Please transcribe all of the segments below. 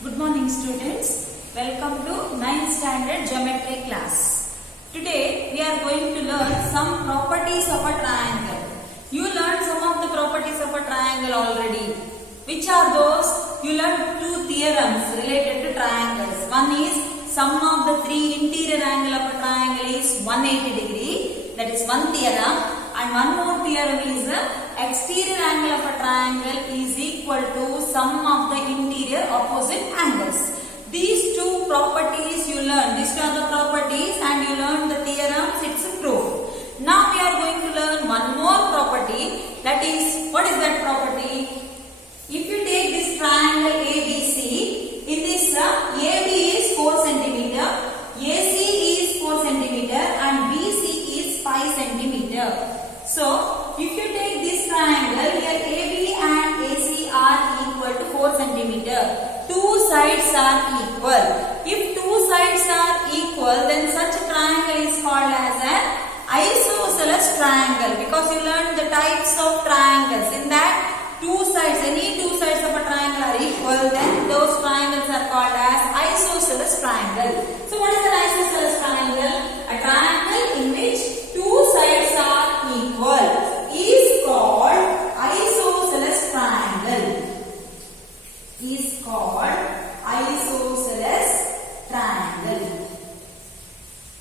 Good morning students. Welcome to 9th standard geometry class. Today we are going to learn some properties of a triangle. You learned some of the properties of a triangle already. Which are those? You learned two theorems related to triangles. One is sum of the three interior angle of a triangle is 180 degree. That is one theorem. And one more theorem is exterior angle of a triangle is equal to sum of the interior opposite angles. These two properties you learn. These two are the properties and you learn the theorems. It's a proof. Now we are going to learn one more property. That is, what is that property? If you take this triangle ABC, in this AB is 4 centimeter, AC is 4 centimeter and BC is 5 centimeter. So, if you take this triangle, here AB and AC are equal to 4 centimeter. Two sides are equal. If two sides are equal, then such a triangle is called as an isosceles triangle. Because you learned the types of triangles. In that, any two sides of a triangle are equal, then those triangles are called as isosceles triangle. So, what is an isosceles triangle? A triangle in which two sides are equal is called isosceles triangle. Is called isosceles triangle.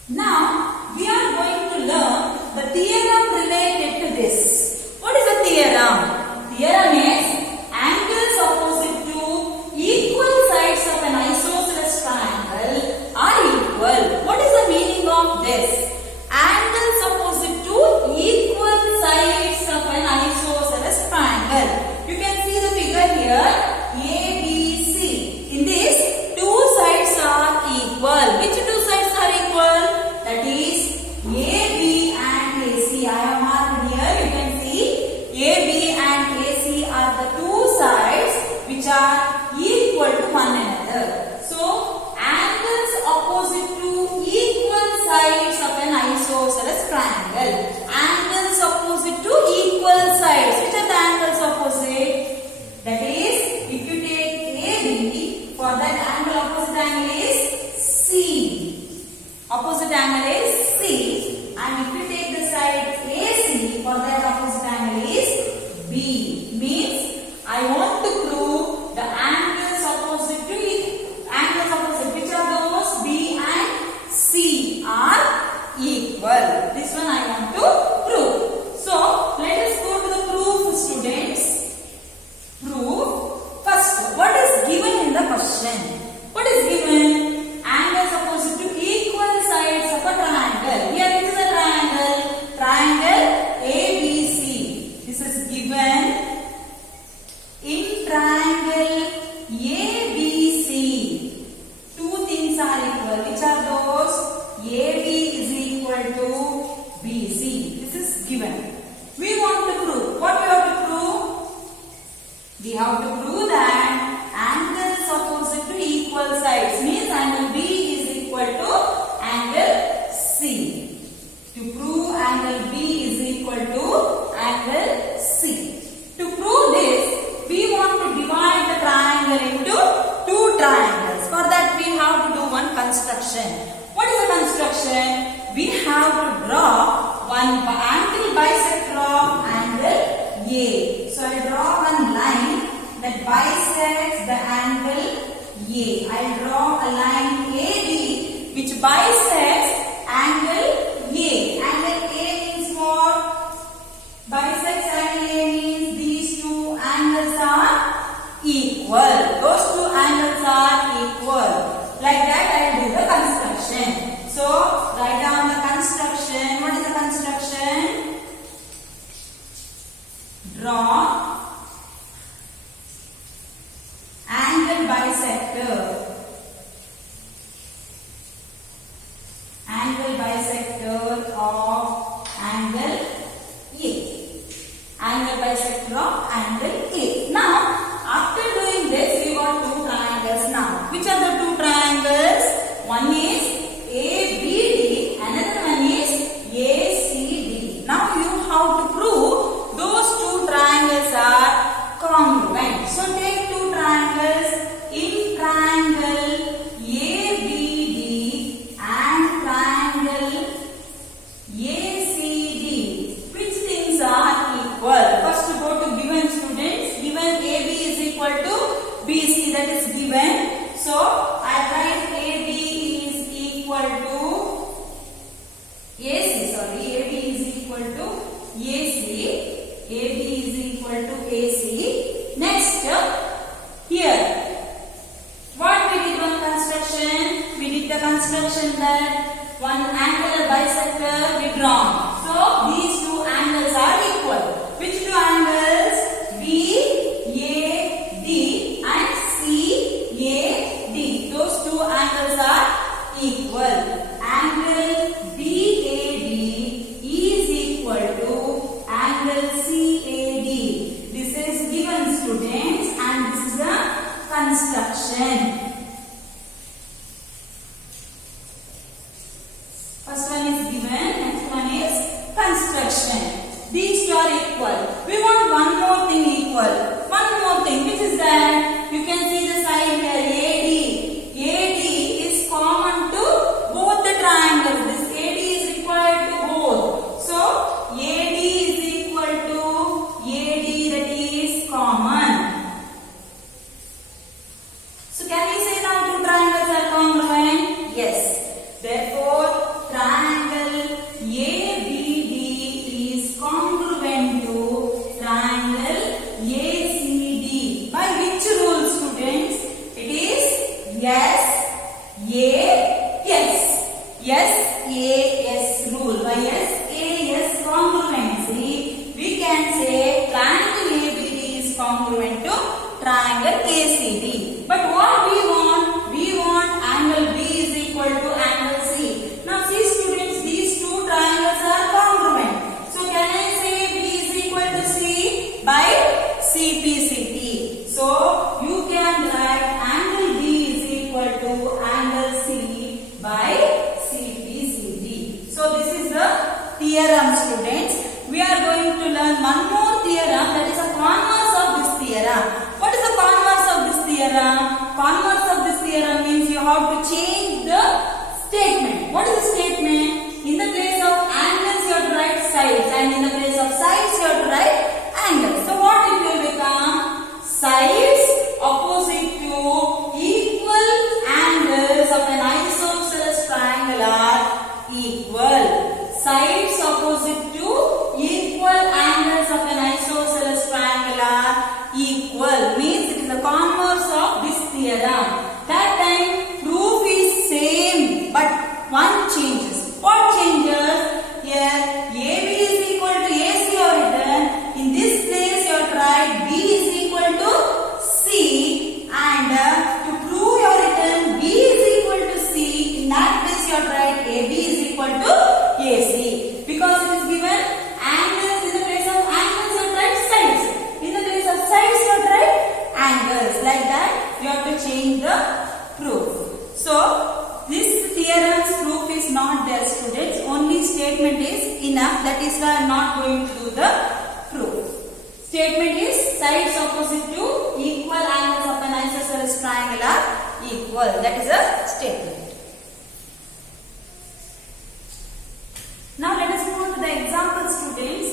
Now, we are going to learn the theorem related to this. What is the theorem? Theorem is angles opposite to equal sides of an isosceles triangle are equal. What is the meaning of this? Angles opposite to equal sides of an isosceles triangle. You can see the figure here, ABC. In this, two sides are equal. Which two sides are equal? That is AB and AC. I have marked here. You can see AB and AC are the two sides which are equal to one another. So, angles opposite to equal sides of an isosceles triangle. Angles opposite to equal sides. Which are the angles opposite? That is, if you take AB, for that angle opposite angle is C. Opposite angle is C. And if you take the side AC, for that opposite angle is B. Means, I want to prove the angles opposite to angles opposite. Which are those? B and C are equal. This one I want to prove. So, let us go to the proof, students. Proof. First, what is given in the question? What is given? Angles opposite to equal sides of a triangle. Here it is a triangle. Triangle ABC. This is given. In triangle ABC, two things are equal. Which are those? AB is equal to BC. This is given. We want to prove. What we have to prove? We have to prove that angles opposite to equal sides means angle B is equal to angle C. To prove angle B is equal to angle C. To prove this, we want to divide the triangle into two triangles. For that, we have to do one construction. What is the construction? We have to draw one angle bisector of angle A. So, I draw one line that bisects the angle A. I draw a line AB which bisects angle A. Angle A means what? Bisects angle A means these two angles are equal. Those two angles are equal. Like that I will do the construction. So, write down the construction. What is the construction? Draw angle bisector. Angle bisector of angle A. Angle bisector of angle A. Now, after doing this, we got two triangles now. Which are the two triangles? One is ABD, another one is ACD. Now, you have to prove those two triangles BC, that is given. So I write AB is equal to AC. Sorry, AB is equal to AC. AB is equal to AC. Next, here. What we did one construction? We did the construction that one angular bisector we drawn. So these two angles are equal. Which two angles? BAD and CAD. Those two angles are equal. Angle BAD is equal to angle CAD. This is given, students, and this is the construction. First one is given, next one is construction. These two are equal. We want one more thing equal. One more thing, which is that you can see the side here, AD. AD is common to both the triangles. This AD is required to both. So AD is equal to AD, that is common. So can we say now two triangles are congruent? Yes. Therefore, triangle ABD is congruent to triangle ACD. By which rule, students? It is SAS rule. By SAS congruency, we can say triangle ABD is congruent to triangle ACD. But what we want? We want angle B is equal to angle C. Now see, students, these two triangles are congruent. So can I say B is equal to C? By CPCT. So you can write angle B is equal to angle C by CPCT. So this is the theorem, students. We are going to learn one more theorem, that is a converse of this theorem. What is the converse of this theorem? Converse of this theorem means you have to change the statement. What is the statement? In the place of angles you have to write sides, and in the place of sides you have to write angles. So what it will become? Sides opposite to equal angles of an isosceles triangle are equal. Sides opposite to equal angles of an isosceles triangle are equal. Means it is the converse of this theorem. That time proof is same, but one changes. What changes? Here AB is equal to AC or written. In this place you have to write B is equal to C, and to prove your written B is equal to C, in that place you have to write AB is equal to AC. Because it is given angles, in the place of angles you have to write sides. In the place of sides you have to write angles. Like that you have to change the proof. So this theorem's proof is not there, students. Only statement is enough. That is why I am not going to do the proof. Statement is sides opposite to equal angles of an isosceles triangle are equal. That is a statement. Now let us move to the example, students.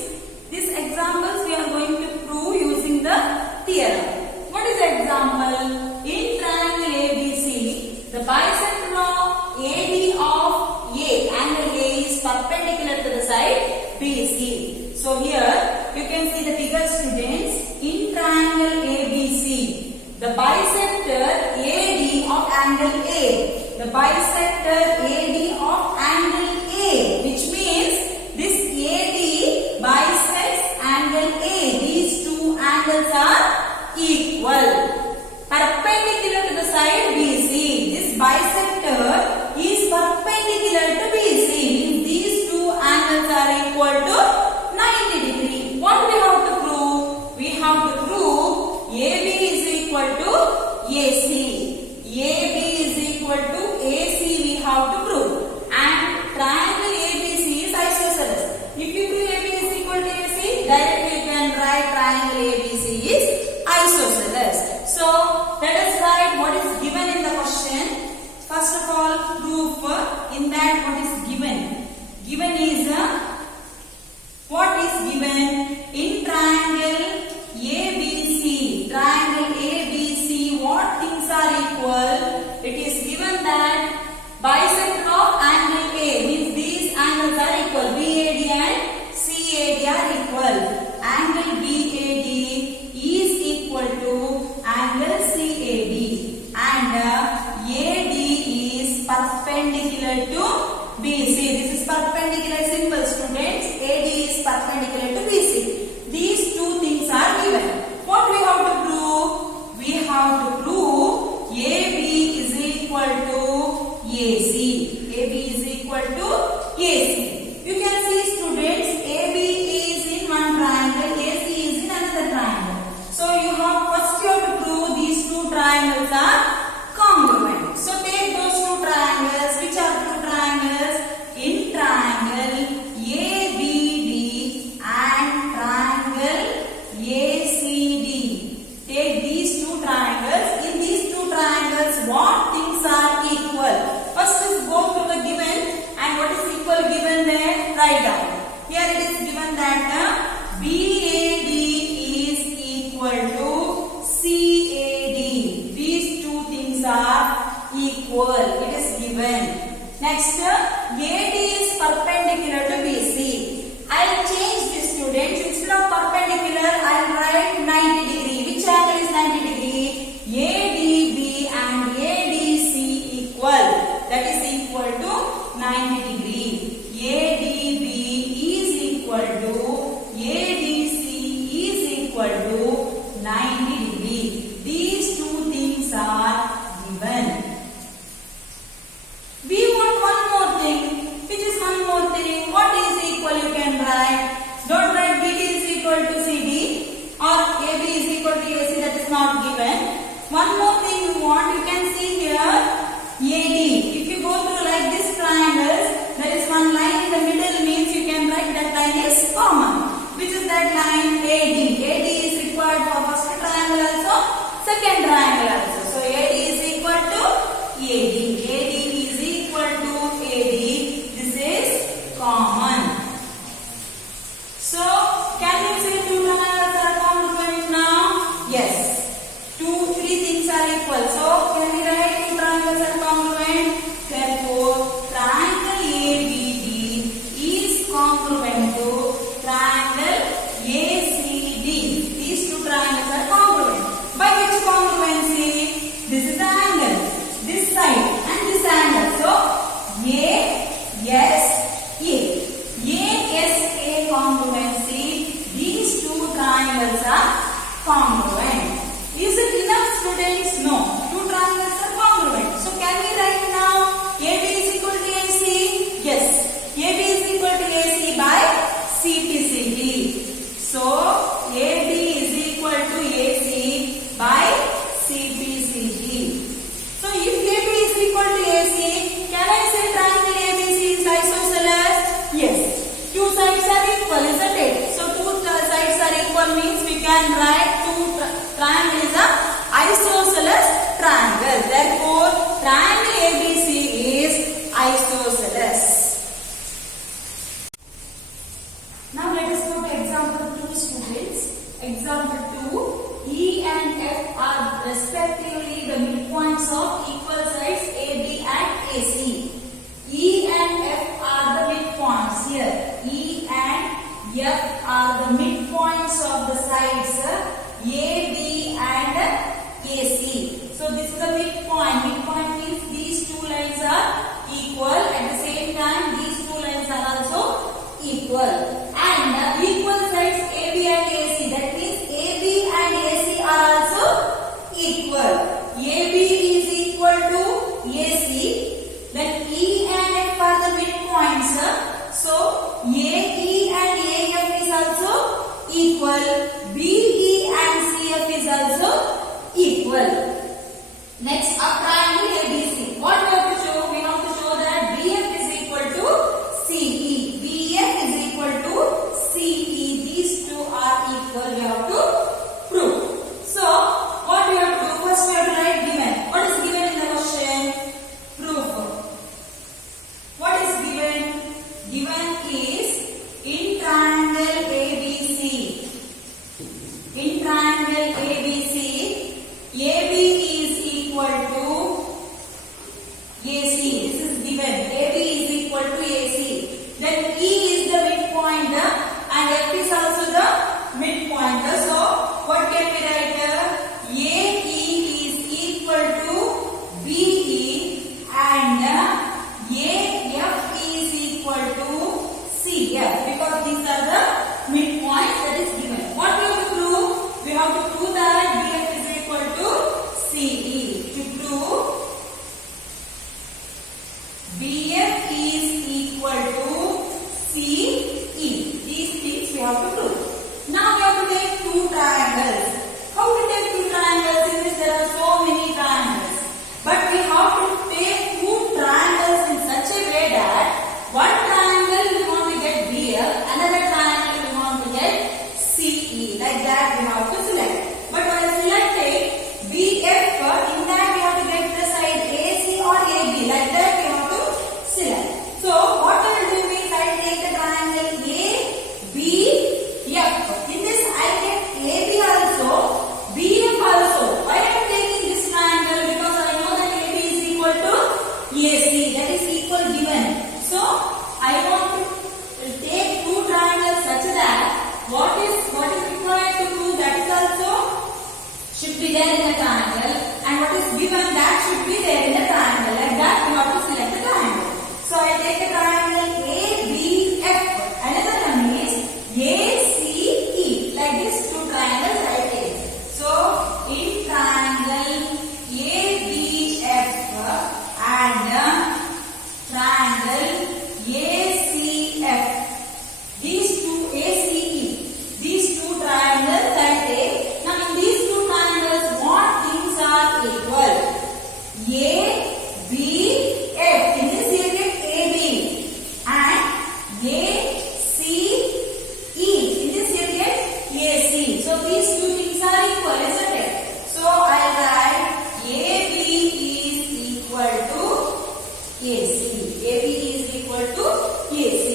These examples we are going to prove using the theorem. What is the example? In triangle ABC, the bisector of AD of A, angle A is perpendicular to the side BC. So here you can see the figure, students. In triangle ABC, the bisector AD of angle A, the bisector AD of angle A, which means this AD bisects angle A. These two angles are equal. Perpendicular to the side BC. This bisector is perpendicular to BC. These two angles are equal to 90 degree. What we have to prove? We have to prove AB is equal to AC. AB is equal to AC we have to prove. And triangle ABC is isosceles. If you do AB is equal to AC, directly you can write triangle ABC is isosceles. So let us write what is given in the question. First of all, proof. In that what is given? Given is what is given in triangle ABC. Triangle ABC, what that bisector of angle A means these angles are equal. BAD and CAD are equal. Angle BAD is equal to angle CAD and AD is perpendicular to BC. This is perpendicular symbol, students. AD is perpendicular to BC. These two things are given. What we have to prove? We have to prove AB is equal to AC. AB is equal to AC. You can see, students, AB is in one triangle, AC is in another triangle. So you have to prove these two triangles are congruent. So take those two triangles. Which are two triangles? In triangle ABD and triangle ACD. Take these two triangles. In these two triangles, what things are equal? First is go through the given, and what is equal given there? Write down. Here it is given that BAD is equal to CAD. These two things are equal. It is given. Next, AD is perpendicular to BC. I will change this, students. Instead of perpendicular, I will write 90 degree. Which angle is 90 degree? ADB and ADC equal. That is equal to 90 degree. ADB is equal to ADC is equal to 90 degree. These two things are given. We want one more thing. Which is one more thing? What is equal? You can write. Don't write BD is equal to CD or AB is equal to AC. That is not given. One more thing you want. You can see here AD. If you go through like this triangles, there is one line in the middle, means you can write that line is common. Which is that line? AD. AD is required for first triangle also, second triangle also. So AD is equal to AD. AD is equal to AD. This is common. So can you say two triangles are congruent now? Yes. Three things are equal. So can we write two triangles are congruent? Therefore, triangle ABD is congruent to triangle ACD. These two triangles are congruent. By which congruency? This is the angle, this side and this angle. So ASA congruency. These two triangles are congruent. Is it enough, students? No. Two triangles are congruent. So can we write now AB is equal to AC? Yes. AB is equal to AC by CPCD. So AB is equal to AC by CPCD. So if AB is equal to AC, can I say triangle ABC is isosceles? Yes. Two sides are equal, isn't it? So two sides are equal means we can write triangle is a isosceles triangle. Therefore, triangle ABC is isosceles. Now let us go to example 2, students. Example 2. E and F are respectively the midpoints of equal sides AB and AC. E and F are the midpoints here. E and F are the midpoints of the sides AB and AC. So this is the midpoint. Midpoint means these two lines are equal. At the same time, these two lines are also equal. And equal sides AB and AC. That means AB and AC are also equal. AB is equal to AC. Then E and F are the midpoints. So AE and AF is also equal. BE and CF is also equal. Next, a triangle ABC. What we have to show? We have to show that BF is equal to CE. BF is equal to CE. These two are equal. We have to prove. So, what we have to do? First, we have to write given. What is given in the question? Proof. What is given? Given is in triangle ABC. In triangle ABC, AB is equal to AC. This is given. AB is equal to AC. Then E is the midpoint and F is also the midpoint. So what can we write? AE is equal to BE and AF is equal to CF because these are the midpoints that is given. What we have to prove? We have to prove that BF is equal to CE. To prove BF is equal to CE. These things we have to prove. Now we have to take two triangles. How to take two triangles? In which there are so many triangles. But we have to take two triangles in such a way that one triangle we want to get BF, another triangle we want to get CE. Like that we have to select. But while selecting BF, in that we have to get the side AC or AB. Like that we have to select. So what I will do is I will take the triangle ABF. In this I get AB also, BF also. Why I am taking this triangle? Because I know that AB is equal to AC. That is equal given. So I want to take two triangles such that what is required to prove that is also should be there in the triangle, and what is given that should be there in the triangle. Like that we have to select the triangle. So I take the triangle ABF. Another one is ACE. Like this two triangles I take. So in triangle ABF and triangle ACF, these two ACE, these two triangles I take. Now in these two triangles what things are equal? ABF. In this you get AB and ACE. In this you get AC. So these two things are equal, isn't it? So I write AB is equal to AC. AB is equal to AC.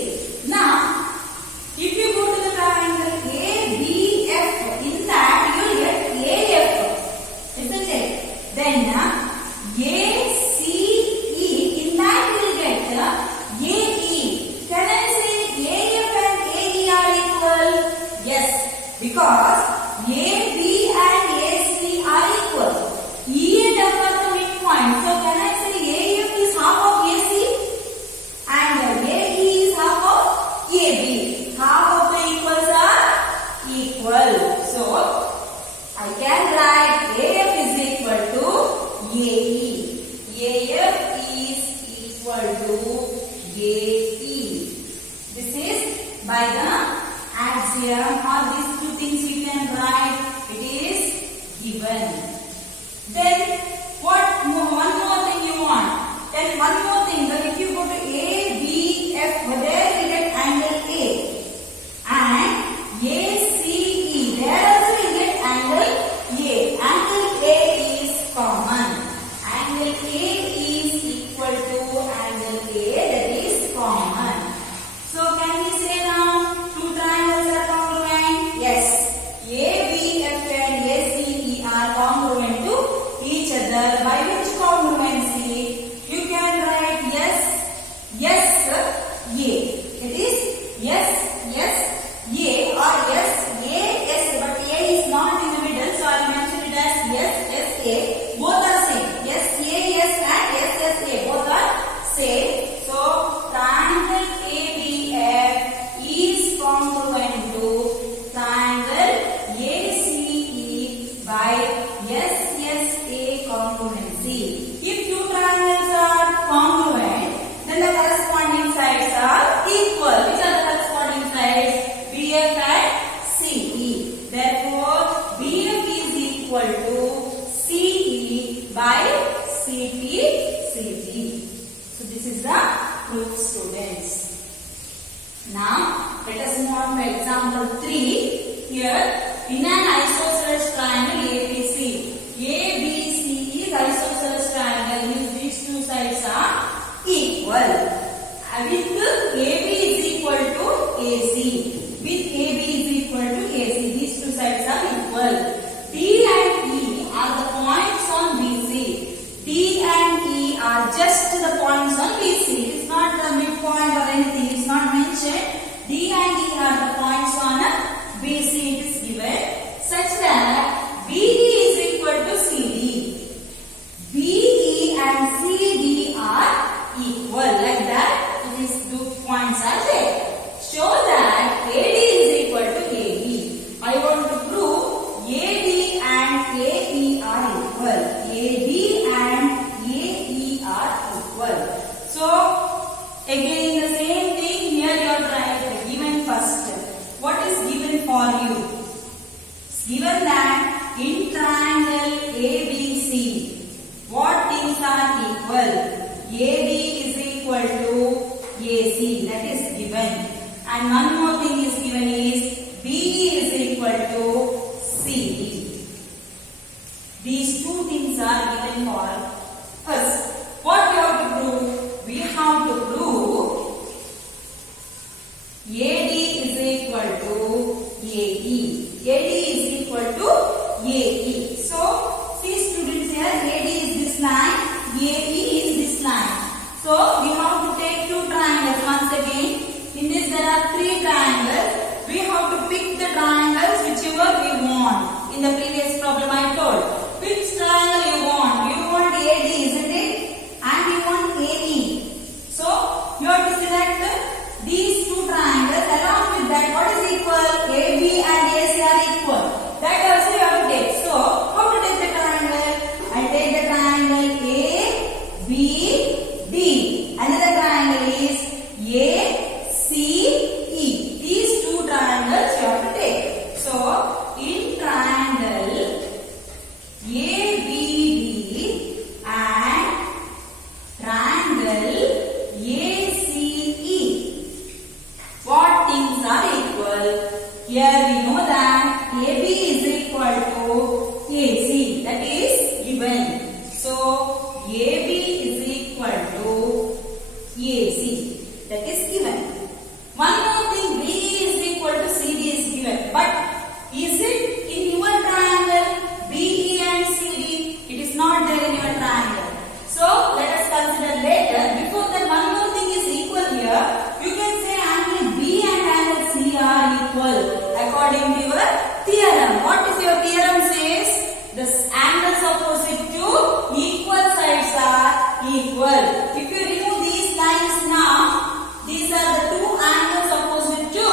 Now, if you go to the triangle ABF, in that you will get AF, isn't it? Then ACE, in that you will get AE. Can I say AF and AE are equal? Yes, because AB and AC are equal. E and F are the midpoint. So can I say AF is half of AC and AE is half of AB? Half of the equals are equal. So I can write AF is equal to AE. AF is equal to AE. This is by the axiom, or these two things we can write. It is given. Then what? One more thing you want. Then one more thing. That if you go to ABF, there we get angle A and ACE. There also we get angle A. Angle A is common. Angle A is equal to angle A. That is common. So can we say now two triangles are congruent? Yes. ABF and ACE are congruent to each other. By which congruency? You can write yes, yes, A. It is yes, yes, A or yes, A, yes. But A is not in the middle, so I will mention it as yes, yes, A. Both are same. Yes, A, yes, and yes, yes, A. Both are same. So triangle ABF is congruent to triangle ACE by yes, yes, A congruency. If two triangles are congruent, then the corresponding sides are equal. Which are the corresponding sides? BF and CE. Therefore, BF is equal to CE by CT CG. So this is the proof, students. Now let us move on to example 3. Here in an isosceles triangle ABC, ABC is isosceles triangle means these two sides are equal. With AB is equal to AC. With AB is equal to AC. These two sides are equal. D and E are the points on BC. D and E are just the equal. AB is equal to AC. That is given. And one more thing is given is BE is equal to CD. These two things are given for us. What we have to prove? We have to prove AD is equal to AE. AD is equal to AE. So, see students here, AD is this line, AE is this line. So, we have to take two triangles once again. In this there are three triangles. We have to pick the triangles whichever we want. In the previous problem I told. Which triangle you want? You want AD, isn't it? And you want AE. So, you have to select these two triangles. Along with that, what is equal? AB and AC are equal. That also you have to take. So, how to take the triangle? I take the triangle ABD. Another triangle is ACE. These two triangles you have to take. So, in triangle ABD and triangle ACE, what things are equal? Here we know that AB is equal to AC. That is given. So, AB is equal to AC. That is given. One more thing, BE is equal to CD is given. But is it in your triangle BE and CD? It is not there in your triangle. So, let us consider later. Before that, one more thing is equal here. You can say angle B and angle C are equal according to your theorem. What is your theorem says? The angles opposite to equal sides are equal. If you remove these lines now, these are the two angles opposite to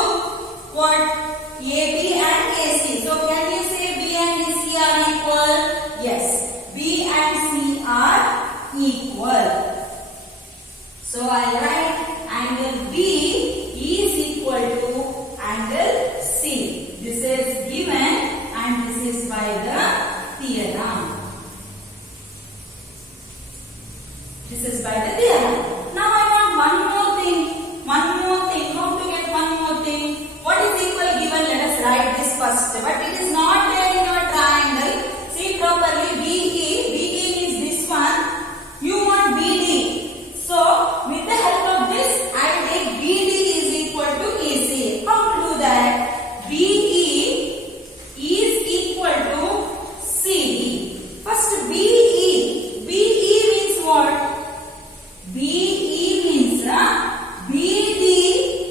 what? AB and AC. So can you say B and AC are equal? Yes. B and C are equal. So I write angle B is equal to angle C. This is given and this is by the theorem. This is by the theorem. Now I want one more thing. One more thing. How to get one more thing? What is equal given? Let us write this first. But it is not there in your triangle. See properly. BE. BE is this one. You want BD. So with the help of this, I will take BD is equal to AC. How to do that? BE is equal to CD. First BE. BE means what? BE means BD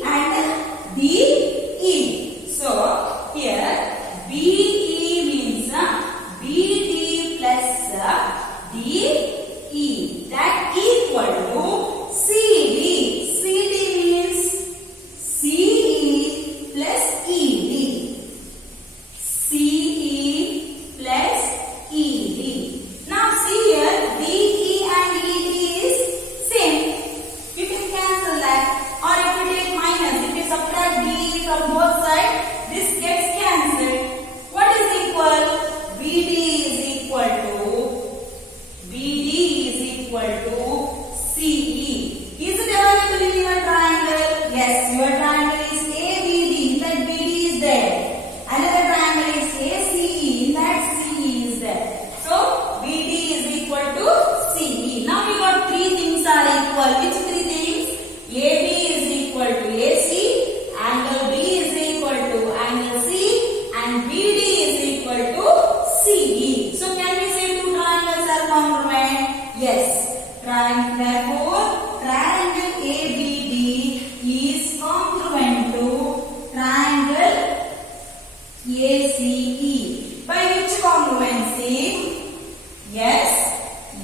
and DE. So here BE means BD plus DE. That equal to CD. CD means CE plus ED. CE plus ED. Now see here, DE and ED is same. You can cancel that. Or if you take minus, if you subtract DE from both sides, this gets cancelled. What is equal? BD is equal to CE. Is it available in your triangle? Yes, your triangle is ABD. In that BD is there. Another triangle is ACE. In that CE is there. So, BD is equal to CE. Now we got three things are equal. Which three things? AB is equal to AC. Angle B is equal to angle C. And BD is equal to CE. So, can we say two triangles are congruent? Yes. Therefore, triangle ABD is congruent to triangle ACE. By which congruency? Yes,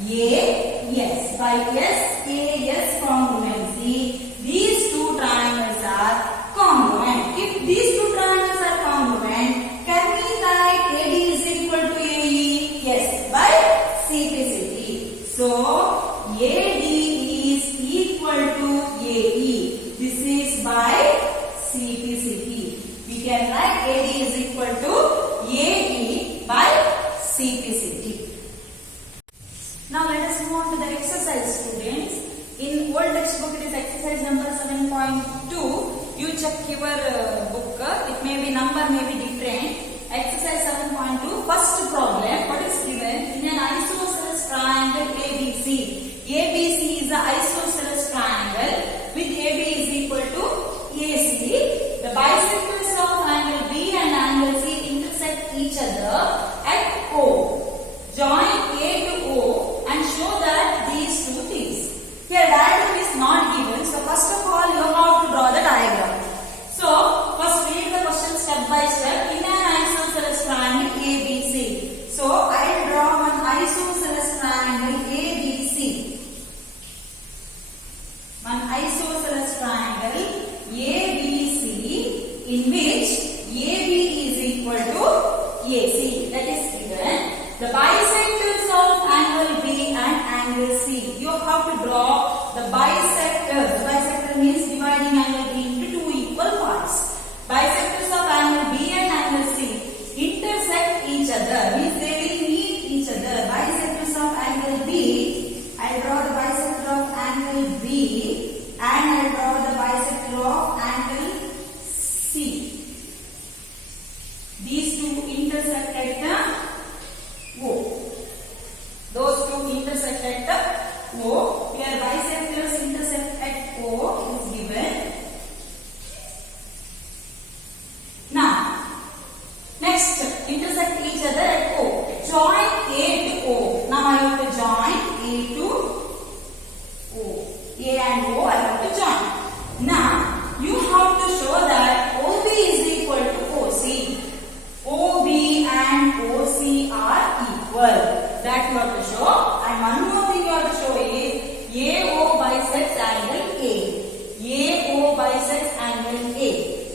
yes. By SAS congruency, these two triangles are congruent. If these two triangles are congruent, can we write AD is equal to AE? Yes, by CPCT. So, AD is equal to AE. This is by CPCT. We can write AD is equal to AE by CPCT. Now let us move move on to the exercise, students. In old textbook, it is exercise number 7.2. You check your book. It may be number may be different. Exercise 7.2. First problem. What is given? In an isosceles triangle ABC. ABC is the isosceles triangle with AB is equal to AC. The bisectors of angle B and angle C intersect each other at O. Join A to O and show that these two things. Here diagram is not given. So first of all you have to draw the diagram. So first read the question step by step. In an isosceles triangle ABC. So I will draw one isosceles triangle ABC. One isosceles triangle ABC in which AB is equal to AC. That is given. The bisectors of angle B and angle C. You have to draw the bisectors. The bisector means dividing angle B into two equal parts. Bisectors of angle B and angle C intersect each other. Means they will meet each other. Bisectors of angle B. I draw the bisector of angle B and I draw the bisector of angle C. These two intersect at the O. Those two intersect at the O. Here bisectors intersect at O is given. Now, next intersect each other at O. Join A to O. Now I have to join A to O. A and O I have to join. Now you have to show that OB is equal to OC. OB and OC are equal. That you have to show. And one more thing you have to show is AO bisects angle A. AO bisects angle A.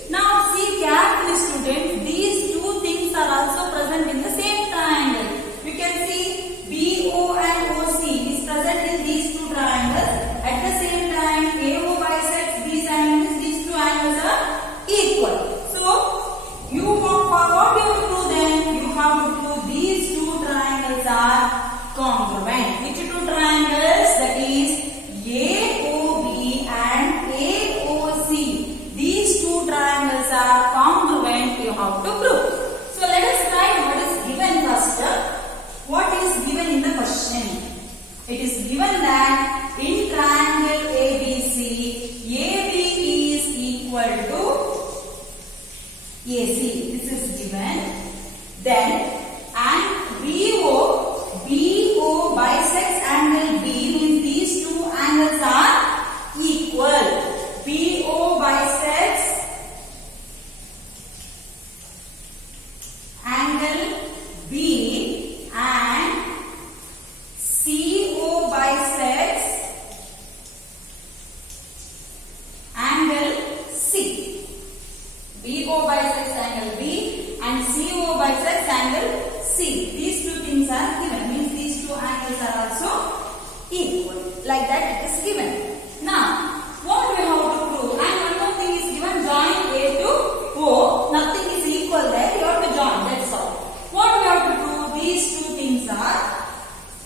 Now see carefully, students. These two things are also present in the same triangle. You can see BO and OC is present in these two triangles. At the same time, AO bisects these angles. These two angles are equal. So you want what you have to do then? You have to prove these two triangles are congruent. Which two triangles? That is AOB and AOC. These two triangles are congruent. You have to prove. So let us try what is given first. What is given in the question? It is given that in triangle ABC, AB is equal to AC. This is given. Then and BO bisects angle B means these two angles are equal. BO bisects angle B and CO bisects angle C. BO bisects angle B and CO bisects angle C. These two things are given. Means these two angles are also equal. Like that it is given. Now, what we have to prove? And one more thing is given. Join A to O. Nothing is equal there. You have to join. That's all. What we have to prove? These two things are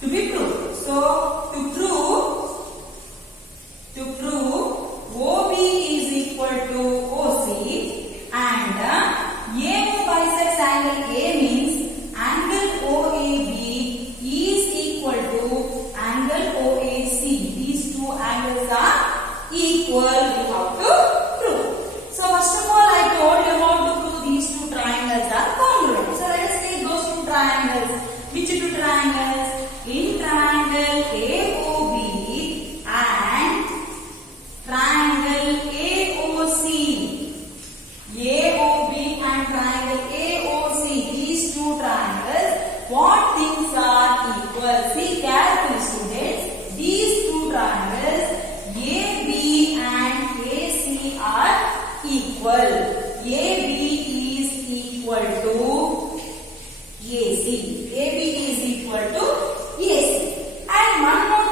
to be proved. So, to prove OB is equal to OC and AO bisects angle A means angle OAB is equal to angle OAC. These two angles are equal. You have to prove. So first of all I told you how to prove these two triangles are congruent. So let us take those two triangles. Which two triangles? In triangle AOB and triangle AOC. AOB and triangle AOC. These two triangles, what things are equal? See carefully, students. These two triangles AB and AC are equal. AB is equal to AC. AB is equal to AC. And one more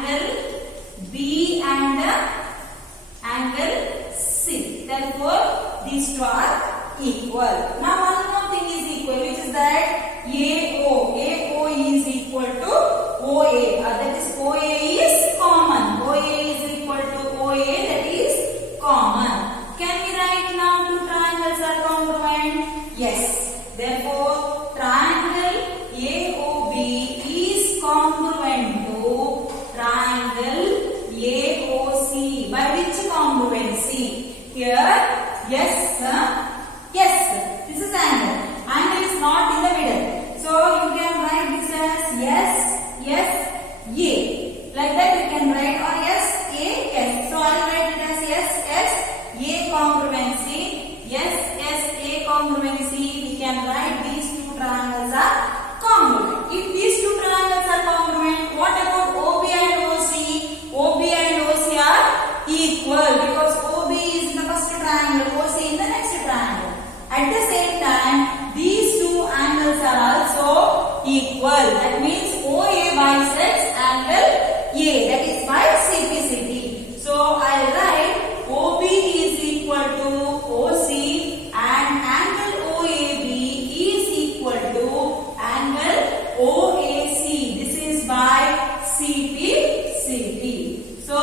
angle B and angle C. Therefore, these two are equal. Now, one more thing is equal, which is that AO. AO is equal to OA. That is, OA is common. OA is equal to OA, that is common. Can we write now two triangles are congruent? Yes. Therefore, triangle AOB is congruent to triangle AOC. By which congruency? Here, yes, this is angle. Angle is not in the middle. So, you can write this as A. Like that you can write, or S. So, I will write it as A congruency. A congruency. We can write these two triangles are congruent. If these two triangles are congruent, what about OB and OC? OB and OC are equal because OB is in the first triangle, OC in the next triangle. At the same time, these two angles are also equal. That means OA bisects angle A. That is by CPCT. So I write OB is equal to OC and angle OAB is equal to angle OAC. This is by CPCT. So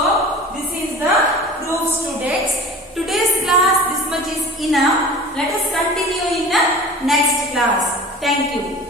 this is the proof, students. Today's class, this much is enough. Let us continue in the next class. Thank you.